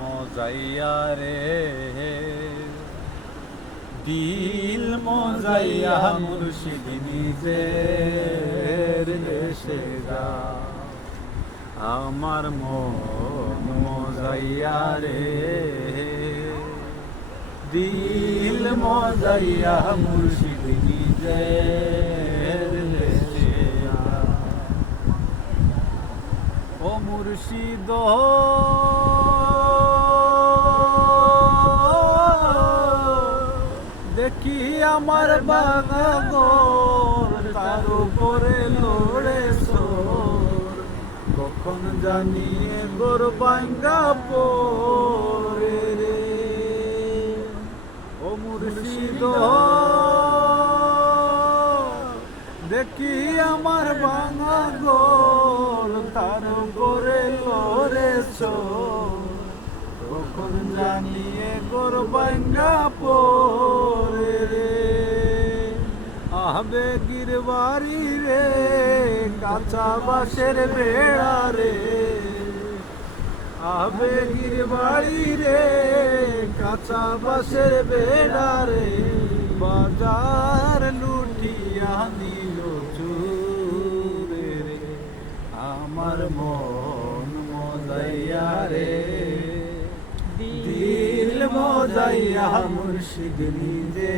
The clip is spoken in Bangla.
মজাইয়া রে দিল মজাইয়া মুর্শিদ নিজের দেশে যা আমার মন মজাইয়া রে দিল মজাইয়া মুর্শিদ নিজের দেশে যা ও মুর্শিদ দেখি আমার বাগান তার উপরে লড়ে সোর কখন জানিয়ে গোর বাঙ্গা পরে রে ও মুর্শিদ দেখি আমার ভাঙা গোল তার উপরে লড়ে সোর কখন জানিয়ে গোর বাঙ্গা পরে রে আহবে গিরবাড়ি রে কাঁচা বাঁশের বেড়া রে আহবে গিরবাড়ি রে কাঁচা বাঁশের বেড়া রে বাজার লুটিয়া নিল চুরে রে আমার মন মজাইয়া রে দিল মজাইয়া মুর্শিদ নিজে